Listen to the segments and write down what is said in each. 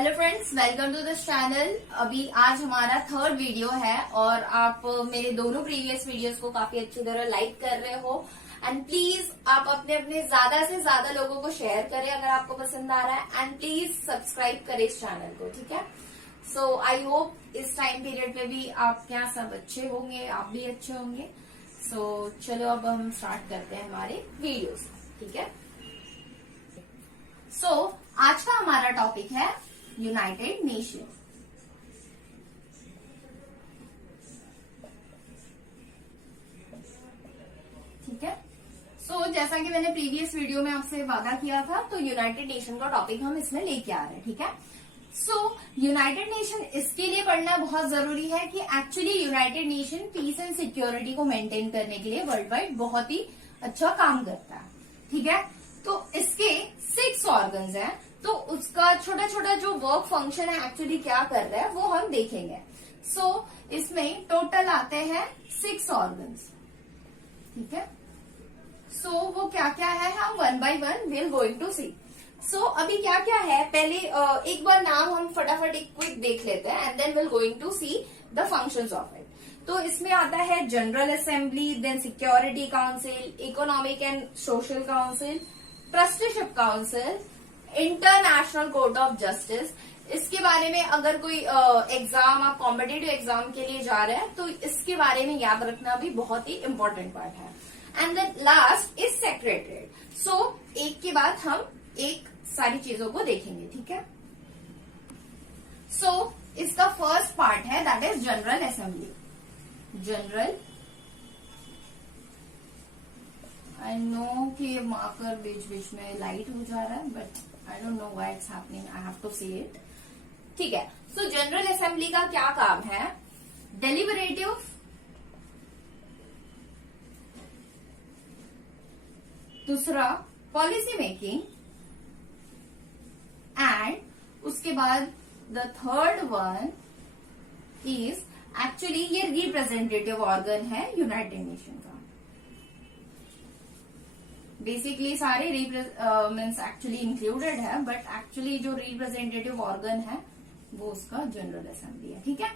Hello friends, welcome to this channel. अभी आज हमारा थर्ड वीडियो है और आप मेरे दोनों प्रीवियस वीडियोस को काफी अच्छी तरह लाइक कर रहे हो एंड प्लीज आप अपने अपने ज्यादा से ज्यादा लोगों को शेयर करें अगर आपको पसंद आ रहा है एंड प्लीज सब्सक्राइब करें इस चैनल को, ठीक है। सो आई होप इस टाइम पीरियड में भी आपके यहाँ सब अच्छे होंगे, आप भी अच्छे होंगे। सो चलो अब हम स्टार्ट करते हैं हमारे वीडियोस, ठीक है। सो आज का हमारा टॉपिक है यूनाइटेड नेशन। ठीक है। सो जैसा कि मैंने प्रीवियस वीडियो में आपसे वादा किया था, तो यूनाइटेड नेशन का टॉपिक हम इसमें लेके आ रहे हैं, ठीक है। सो यूनाइटेड नेशन इसके लिए पढ़ना बहुत जरूरी है कि actually United Nation peace and security को मेंटेन करने के लिए वर्ल्ड वाइड बहुत ही अच्छा काम करता है, ठीक है। तो इसके 6 ऑर्गन्स हैं, तो उसका छोटा छोटा जो वर्क फंक्शन है एक्चुअली क्या कर रहा है वो हम देखेंगे। सो इसमें टोटल आते हैं 6 ऑर्गन्स, ठीक है। सो वो क्या क्या है हम one by one will going to see. So अभी क्या क्या है, पहले एक बार नाम हम फटाफट एक क्विक देख लेते हैं and then will going to see the functions of it. तो इसमें आता है General Assembly, then Security Council, Economic and Social Council, Trusteeship Council, International Court of Justice. इसके बारे में अगर कोई एग्जाम, आप कॉम्पिटेटिव एग्जाम के लिए जा रहे हैं तो इसके बारे में याद रखना भी बहुत ही इंपॉर्टेंट पार्ट है। And then last is secretariat. So एक के बाद हम एक सारी चीजों को देखेंगे, ठीक है। सो इसका फर्स्ट पार्ट है that is general assembly. General, I know कि ये मार्कर बीच बीच में लाइट हो जा रहा है, but I don't know why it's happening, I have to see it, ठीक है। सो जनरल असेंबली का क्या काम है? डेलिबरेटिव, दूसरा पॉलिसी मेकिंग, एंड उसके बाद the third one is actually ये रिप्रेजेंटेटिव ऑर्गन है यूनाइटेड नेशन का। बेसिकली सारे मीन्स एक्चुअली इंक्लूडेड है, बट एक्चुअली जो रिप्रेजेंटेटिव ऑर्गन है वो उसका जनरल असेंबली है, ठीक है।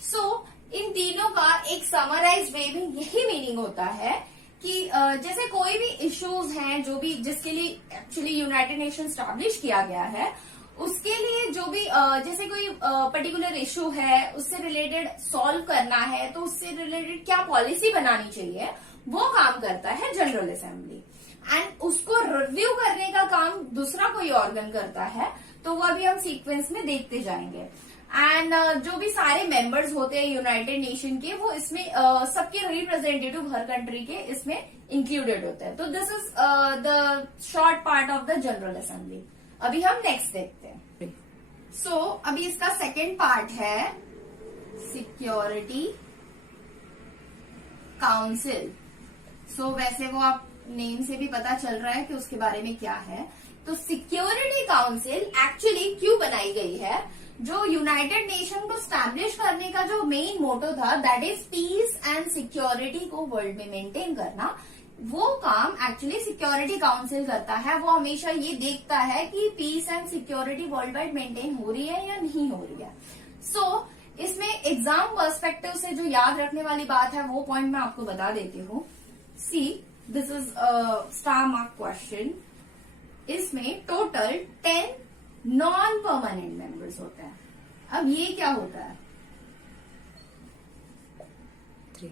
सो इन तीनों का एक समराइज वे में यही मीनिंग होता है कि जैसे कोई भी इश्यूज हैं जो भी जिसके लिए एक्चुअली यूनाइटेड नेशन स्टैब्लिश किया गया है, उसके लिए जो भी जैसे कोई पर्टिकुलर इश्यू है उससे रिलेटेड सॉल्व करना है, तो उससे रिलेटेड क्या पॉलिसी बनानी चाहिए वो काम करता है जनरल असेंबली। एंड उसको रिव्यू करने का काम दूसरा कोई ऑर्गन करता है, तो वो अभी हम सीक्वेंस में देखते जाएंगे। एंड जो भी सारे मेंबर्स होते हैं यूनाइटेड नेशन के, वो इसमें सबके रिप्रेजेंटेटिव हर कंट्री के इसमें इंक्लूडेड होते हैं। तो this is the short part of the general assembly. अभी हम नेक्स्ट देखते हैं। सो अभी इसका सेकेंड पार्ट है सिक्योरिटी काउंसिल। सो वैसे वो आप नेम से भी पता चल रहा है कि उसके बारे में क्या है। तो सिक्योरिटी काउंसिल एक्चुअली क्यों बनाई गई है? जो यूनाइटेड नेशन को स्टैब्लिश करने का जो मेन मोटो था that is peace and security को वर्ल्ड में मेंटेन करना, वो काम एक्चुअली सिक्योरिटी काउंसिल करता है। वो हमेशा ये देखता है कि peace and security world wide maintain हो रही है या नहीं हो रही है। सो इसमें एग्जाम पर्सपेक्टिव से जो याद रखने वाली बात है वो पॉइंट मैं आपको बता देती हूँ। See this is star mark question. इसमें टोटल 10 नॉन परमानेंट मेंबर्स होते हैं। अब ये क्या होता है? 3।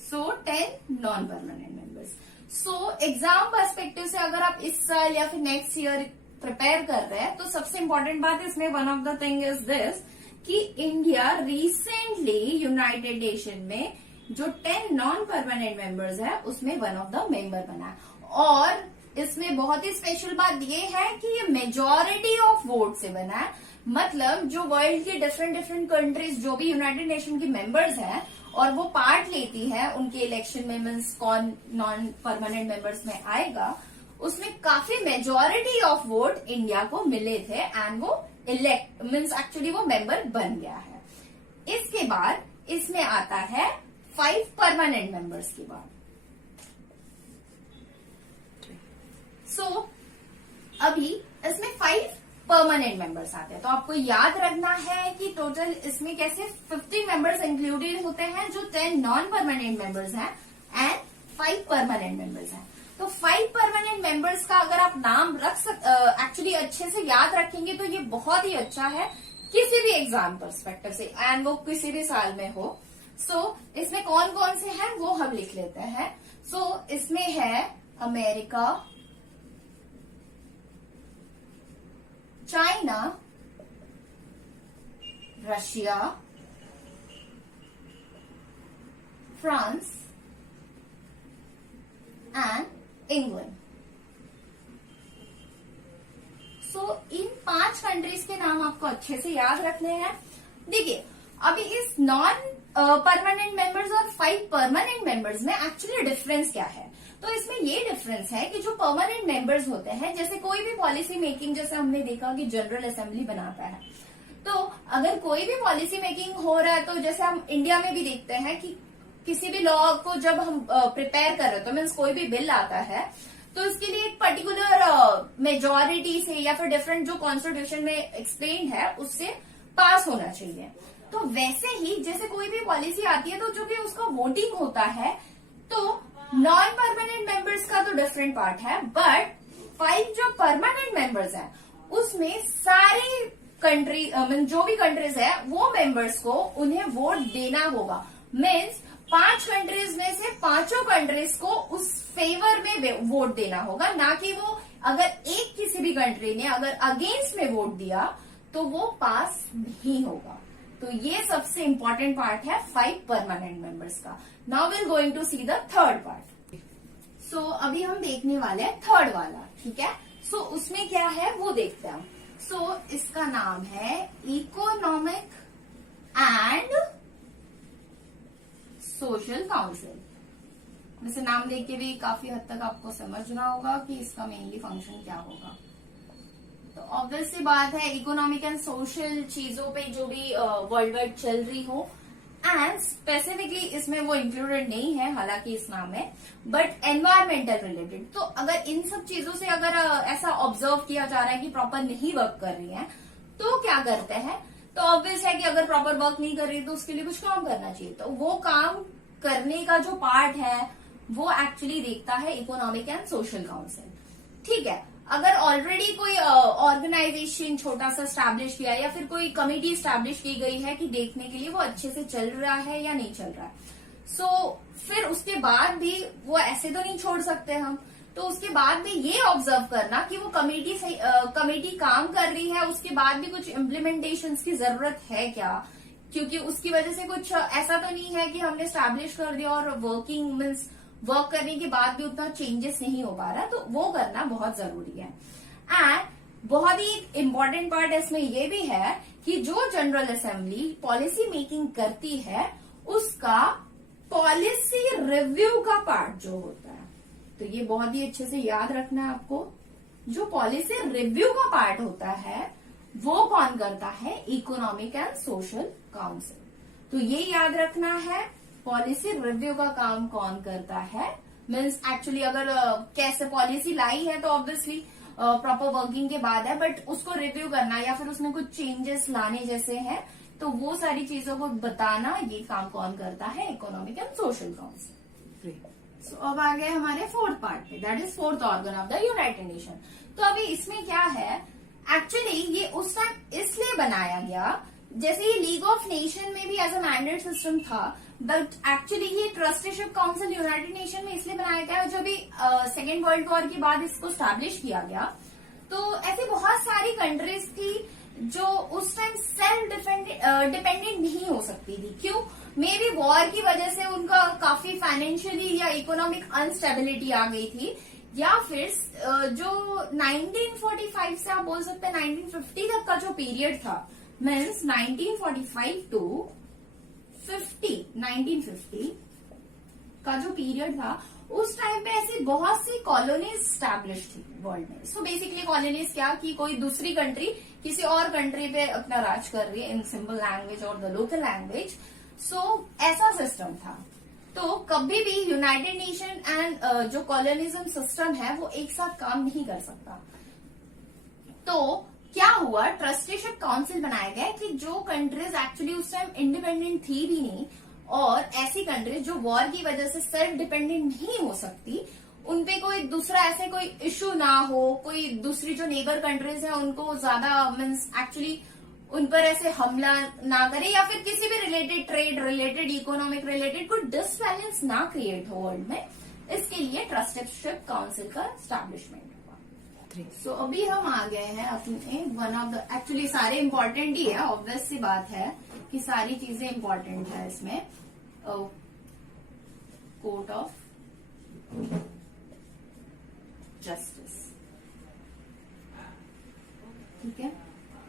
सो 10 non permanent members. So exam perspective से अगर आप इस साल या फिर नेक्स्ट ईयर प्रिपेयर कर रहे हैं, तो सबसे इंपॉर्टेंट बात इसमें one of the thing is this कि इंडिया रिसेंटली यूनाइटेड नेशन में जो 10 नॉन परमानेंट मेंबर्स है उसमें वन ऑफ द मेंबर बना है। और इसमें बहुत ही स्पेशल बात ये है कि ये मेजॉरिटी ऑफ वोट से बना है। मतलब जो वर्ल्ड की डिफरेंट कंट्रीज जो भी यूनाइटेड नेशन की मेंबर्स हैं और वो पार्ट लेती है उनके इलेक्शन में, मीन्स कौन नॉन परमानेंट मेंबर्स में आएगा, उसमें काफी मेजॉरिटी ऑफ वोट इंडिया को मिले थे एंड वो इलेक्ट मीन्स एक्चुअली वो मेंबर बन गया है। इसके बाद इसमें आता है 5 परमानेंट मेंबर्स के बाद। सो अभी इसमें 5 परमानेंट मेंबर्स आते हैं। तो आपको याद रखना है कि टोटल इसमें कैसे 15 मेंबर्स इंक्लूडेड होते हैं, जो 10 नॉन परमानेंट मेंबर्स हैं एंड 5 परमानेंट मेंबर्स हैं। तो 5 परमानेंट मेंबर्स का अगर आप नाम एक्चुअली अच्छे से याद रखेंगे तो ये बहुत ही अच्छा है किसी भी एग्जाम पर्सपेक्टिव से, एंड वो किसी भी साल में हो। इसमें कौन कौन से हैं वो हम लिख लेते हैं। इसमें है America, China, Russia, France and England. In 5 countries के नाम आपको अच्छे से याद रखने हैं। देखिए, अभी इस नॉन परमानेंट मेंबर्स और 5 परमानेंट मेंबर्स में एक्चुअली डिफरेंस क्या है। तो इसमें ये डिफरेंस है कि जो परमानेंट मेंबर्स होते हैं, जैसे कोई भी पॉलिसी मेकिंग, जैसे हमने देखा कि जनरल असेंबली बनाता है, तो अगर कोई भी पॉलिसी मेकिंग हो रहा है, तो जैसे हम इंडिया में भी देखते हैं कि किसी भी लॉ को जब हम प्रिपेयर कर रहे हैं, तो मीन्स कोई भी बिल आता है तो इसके लिए एक पर्टिकुलर मेजॉरिटी से या फिर डिफरेंट जो कॉन्स्टिट्यूशन में एक्सप्लेन्ड है उससे पास होना चाहिए। तो वैसे ही जैसे कोई भी पॉलिसी आती है तो जो कि उसका वोटिंग होता है, तो नॉन परमानेंट मेंबर्स का तो डिफरेंट पार्ट है, बट 5 जो परमानेंट मेंबर्स हैं उसमें सारी कंट्री जो भी कंट्रीज है वो मेंबर्स को उन्हें वोट देना होगा। मीन्स 5 कंट्रीज में से 5 कंट्रीज को उस फेवर में वोट देना होगा, ना कि वो अगर एक किसी भी कंट्री ने अगर अगेंस्ट में वोट दिया तो वो पास नहीं होगा। तो ये सबसे इंपॉर्टेंट पार्ट है 5 परमानेंट मेंबर्स का। Now we are going to see the third part. अभी हम देखने वाले हैं थर्ड वाला, ठीक है। उसमें क्या है वो देखते हैं। इसका नाम है इकोनॉमिक एंड सोशल काउंसिल। वैसे नाम देख के भी काफी हद तक आपको समझना होगा कि इसका मेनली फंक्शन क्या होगा। तो ऑब्वियस सी बात है, इकोनॉमिक एंड सोशल चीजों पे जो भी वर्ल्ड वाइड चल रही हो, एंड स्पेसिफिकली इसमें वो इंक्लूडेड नहीं है हालांकि इस नाम में, बट एनवायरमेंटल रिलेटेड। तो अगर इन सब चीजों से अगर ऐसा ऑब्जर्व किया जा रहा है कि प्रॉपर नहीं वर्क कर रही है, तो क्या करते हैं, तो ऑब्वियस है कि अगर प्रॉपर वर्क नहीं कर रही तो उसके लिए कुछ काम करना चाहिए। तो वो काम करने का जो पार्ट है वो एक्चुअली देखता है इकोनॉमिक एंड सोशल काउंसिल, ठीक है। अगर ऑलरेडी कोई ऑर्गेनाइजेशन छोटा सा स्टैब्लिश किया या फिर कोई कमेटी स्टैब्लिश की गई है कि देखने के लिए वो अच्छे से चल रहा है या नहीं चल रहा है, फिर उसके बाद भी वो ऐसे तो नहीं छोड़ सकते हम। तो उसके बाद भी ये ऑब्जर्व करना कि वो कमेटी काम कर रही है, उसके बाद भी कुछ इम्प्लीमेंटेशन की जरूरत है क्या, क्योंकि उसकी वजह से कुछ ऐसा तो नहीं है कि हमने स्टैब्लिश कर दिया और वर्किंग मीन्स वर्क करने के बाद भी उतना चेंजेस नहीं हो पा रहा, तो वो करना बहुत जरूरी है। एंड बहुत ही इम्पोर्टेंट पार्ट इसमें ये भी है कि जो जनरल असेंबली पॉलिसी मेकिंग करती है उसका पॉलिसी रिव्यू का पार्ट जो होता है, तो ये बहुत ही अच्छे से याद रखना है आपको। जो पॉलिसी रिव्यू का पार्ट होता है वो कौन करता है, इकोनॉमिक एंड सोशल काउंसिल। तो ये याद रखना है, पॉलिसी रिव्यू का काम कौन करता है। मीन्स एक्चुअली अगर कैसे पॉलिसी लाई है तो ऑब्वियसली प्रॉपर वर्किंग के बाद है, बट उसको रिव्यू करना या फिर उसमें कुछ चेंजेस लाने जैसे हैं, तो वो सारी चीजों को बताना, ये काम कौन करता है, इकोनॉमिक एंड सोशल काउंसिल। अब आ गए हमारे फोर्थ पार्ट पे, that is fourth organ of the United nation. तो अभी इसमें क्या है, एक्चुअली ये उस टाइम इसलिए बनाया गया, जैसे ये लीग ऑफ नेशन में भी एज अ मैंडेट सिस्टम था, बट एक्चुअली ये ट्रस्टीशिप काउंसिल यूनाइटेड नेशन में इसलिए बनाया गया, जो भी सेकेंड वर्ल्ड वॉर के बाद इसको स्टैब्लिश किया गया। तो ऐसी बहुत सारी कंट्रीज थी जो उस टाइम सेल्फ डिपेंडेंट नहीं हो सकती थी। क्यों? मे बी वॉर की वजह से उनका काफी फाइनेंशियली या इकोनॉमिक अनस्टेबिलिटी आ गई थी, या फिर जो 1945 से आप बोल सकते हैं 1950 तक का जो पीरियड था, मीन्स 1945 टू 1950 का जो पीरियड था, उस टाइम पे ऐसी बहुत सी कॉलोनीज स्टैब्लिश थी वर्ल्ड में। सो बेसिकली कॉलोनीज क्या कि कोई दूसरी कंट्री किसी और कंट्री पे अपना राज कर रही है इन सिंपल लैंग्वेज और द लोकल लैंग्वेज। सो ऐसा सिस्टम था। तो कभी भी यूनाइटेड नेशन एंड जो कॉलोनिज्म सिस्टम है वो एक साथ काम नहीं कर सकता। तो क्या हुआ, ट्रस्टीशिप काउंसिल बनाया गया कि जो कंट्रीज एक्चुअली उस टाइम इंडिपेंडेंट थी भी नहीं, और ऐसी कंट्रीज जो वॉर की वजह से सेल्फ डिपेंडेंट नहीं हो सकती, उनपे कोई दूसरा ऐसे कोई इश्यू ना हो, कोई दूसरी जो नेबर कंट्रीज है उनको ज्यादा मीन्स एक्चुअली उन पर ऐसे हमला ना करे, या फिर किसी भी related trade related, economic related कोई डिसबैलेंस ना क्रिएट हो वर्ल्ड में, इसके लिए ट्रस्टीशिप काउंसिल का स्टैब्लिशमेंट हुआ। सो अभी हम आ गए हैं अपने वन ऑफ द, एक्चुअली सारे इंपॉर्टेंट ही है, ऑब्वियस सी बात है कि सारी चीजें इंपॉर्टेंट है इसमें। कोर्ट ऑफ जस्टिस, ठीक है।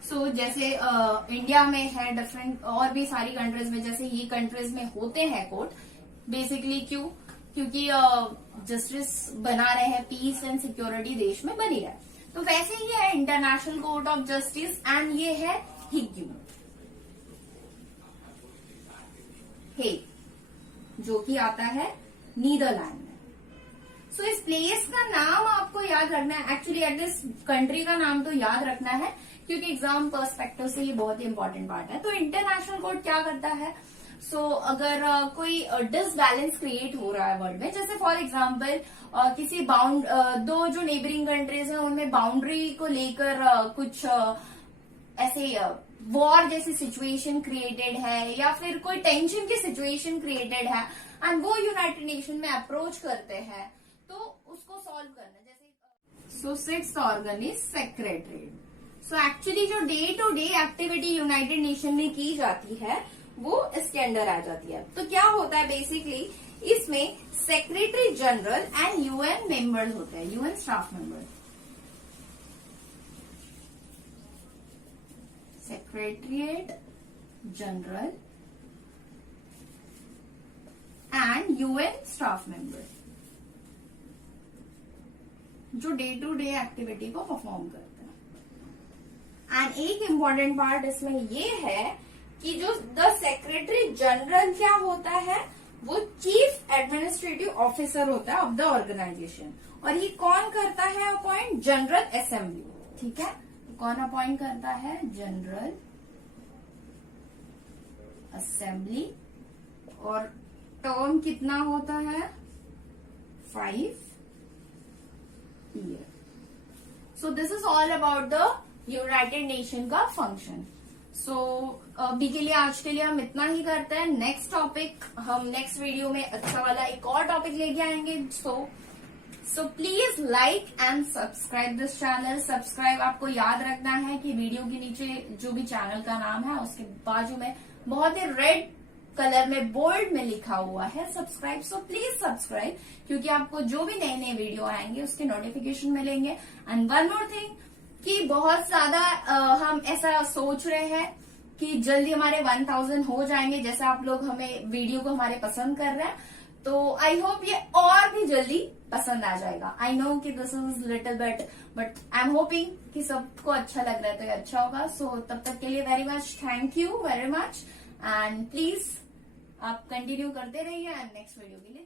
सो जैसे इंडिया में है, डिफरेंट और भी सारी कंट्रीज में, जैसे ये कंट्रीज में होते हैं कोर्ट, बेसिकली क्यों, क्योंकि जस्टिस बना रहे हैं, पीस एंड सिक्योरिटी देश में बनी रहे। तो वैसे ही है international Court of justice, and ये है हेग, जो कि आता है नीदरलैंड में। सो इस प्लेस का नाम आपको याद रखना है, एक्चुअली एटलीस्ट कंट्री का नाम तो याद रखना है, क्योंकि एग्जाम पर्सपेक्टिव से ये बहुत ही इंपॉर्टेंट पार्ट है। तो इंटरनेशनल कोर्ट क्या करता है, अगर कोई डिसबैलेंस क्रिएट हो रहा है वर्ल्ड में, जैसे फॉर एग्जांपल किसी दो जो नेबरिंग कंट्रीज हैं उनमें बाउंड्री को लेकर कुछ ऐसे वॉर जैसी सिचुएशन क्रिएटेड है, या फिर कोई टेंशन की सिचुएशन क्रिएटेड है, एंड वो यूनाइटेड नेशन में अप्रोच करते हैं, तो उसको सॉल्व करना, जैसे sixth organ is secretariat. So actually जो day to day activity united nation में की जाती है वो इसके अंडर आ जाती है। तो क्या होता है बेसिकली, इसमें secretary general and UN members होते हैं, UN staff member, secretariat general and UN staff member, जो डे टू डे एक्टिविटी को परफॉर्म करते हैं। एंड एक इम्पॉर्टेंट पार्ट इसमें ये है कि जो द सेक्रेटरी जनरल क्या होता है, वो चीफ एडमिनिस्ट्रेटिव ऑफिसर होता है ऑफ द ऑर्गेनाइजेशन, और ये कौन करता है अपॉइंट, जनरल असेंबली, ठीक है। कौन अपॉइंट करता है, जनरल असेंबली, और टर्म कितना होता है, 5 year. So this is all about the United nation का फंक्शन। अभी के लिए, आज के लिए हम इतना ही करते हैं। नेक्स्ट टॉपिक हम नेक्स्ट वीडियो में अच्छा वाला एक और टॉपिक लेके आएंगे। So please like and subscribe this channel. Subscribe आपको याद रखना है कि वीडियो के नीचे जो भी चैनल का नाम है उसके बाजू में बहुत ही रेड कलर में बोल्ड में लिखा हुआ है सब्सक्राइब। सो प्लीज सब्सक्राइब, क्योंकि आपको जो भी नए नए वीडियो आएंगे उसके नोटिफिकेशन मिलेंगे। एंड वन मोर थिंग कि बहुत ज्यादा हम ऐसा सोच रहे हैं कि जल्दी हमारे 1000 हो जाएंगे, जैसे आप लोग हमें वीडियो को हमारे पसंद कर रहे हैं, तो आई होप ये और भी जल्दी पसंद आ जाएगा। आई नो कि this is little bit, but I am hoping कि सबको अच्छा लग रहा है तो ये अच्छा होगा। सो तब तक के लिए very much thank you very much, and please आप कंटिन्यू करते रहिए एंड नेक्स्ट वीडियो के लिए